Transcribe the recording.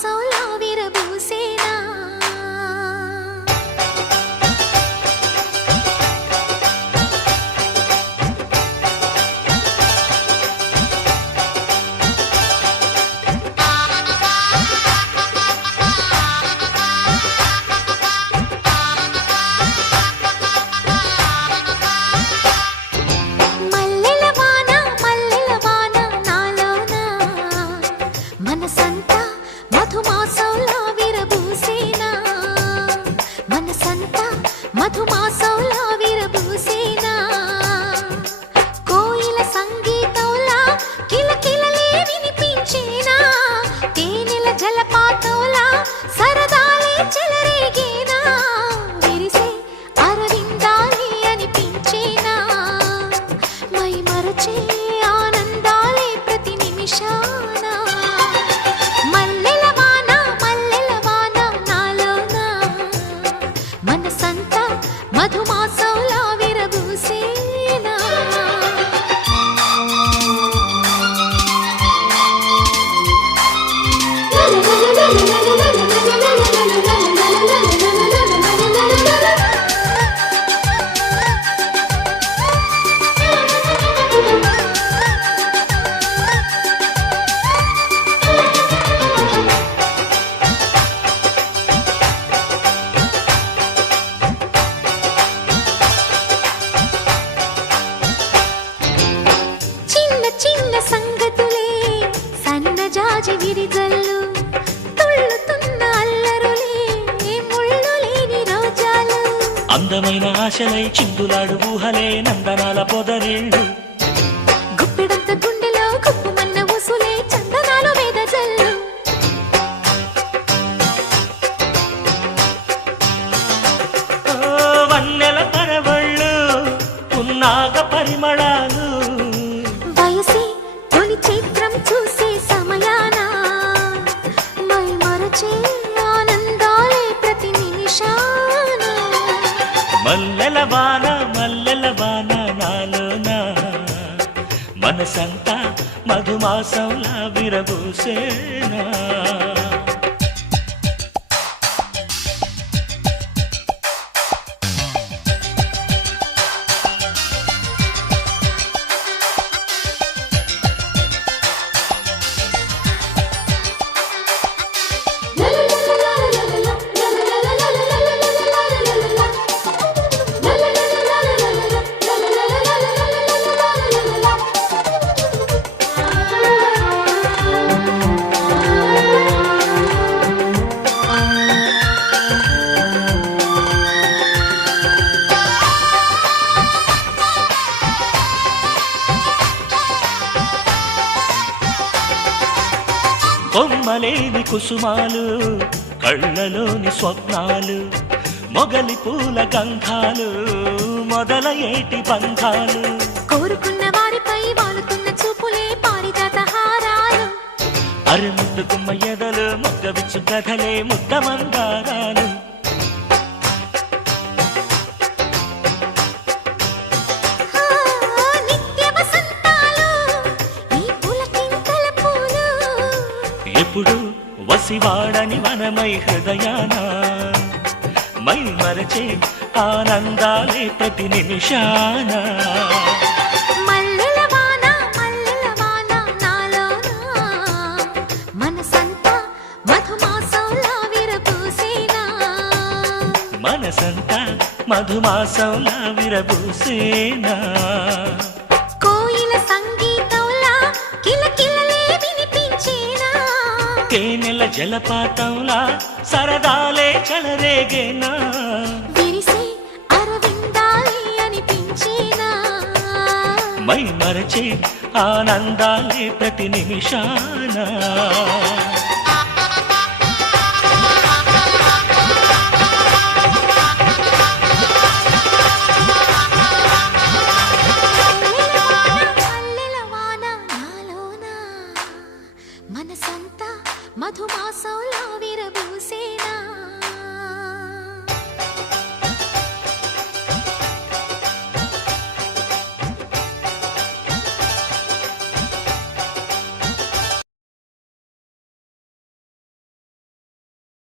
మధుమాసంలా విరబూసేనా మధుమాసంలా విరబూసేనా కోయిల సంగీతంలా కిలకిలలే వినిపించేనా తేనెల జలపాతంలా సరదాలే చెలరేగేనా విరిసే అరవిందాలే అనిపించేనా మై మరచే ఆనందాలే ప్రతి నిమిషాన మల్లెల వాన నాలోన మనసంతా మధుమాసంలా విరబూసేనా సంగతులే సన్నజాజి విరిజల్లు తుళ్ళుతున్న అల్లరులే ముళ్ళు లేని రోజాలు అందమైన ఆశలై చిందులాడు ఊహలే నందనాల పొదరిళ్ళు గుప్పెడంత గుండెలో గుప్పుమన్న ఊసులే చందనాలు వేదజల్లు వన్నెల పరవళ్ళు పున్నాగ పరిమళాలు వయసి తొలి చిత్రం చూసే సమయాన మై మరచే ఆనందాలే ప్రతి నిమిషాన మల్లెల వాన నాలోన మనసంతా మధుమాసంలా విరబూసేనా కొమ్మలేని కుసుమాలు కళ్ళలోని స్వప్నాలు మొగలి పూల గంధాలు మొదలయేటి బంధాలు కోరుకున్న వారిపై వాలుతున్న చూపులే పారిజాత హారాలు అరముద్దుకుమ్మ ఎదలు మొగ్గవిచ్చు కథలే ముద్ద మందారాలు ఎప్పుడు వసివాడని మనమై హృదయాన మై మరచే ఆనందాలే ప్రతి నిమిషాన మల్లెల వాన నాలోన మనసంతా మధుమాసంలా విరబూసేనా మనసంతా మధుమాసంలా విరబూసేనా కోయిల సంగీతంలా కిలకిలలే వినిపించేనా తేనెల జలపాతంలా సరదాలే చెలరేగేనా విరిసే అరవిందాలే అనిపించేనా మై మరచే ఆనందాలే ప్రతి నిమిషాన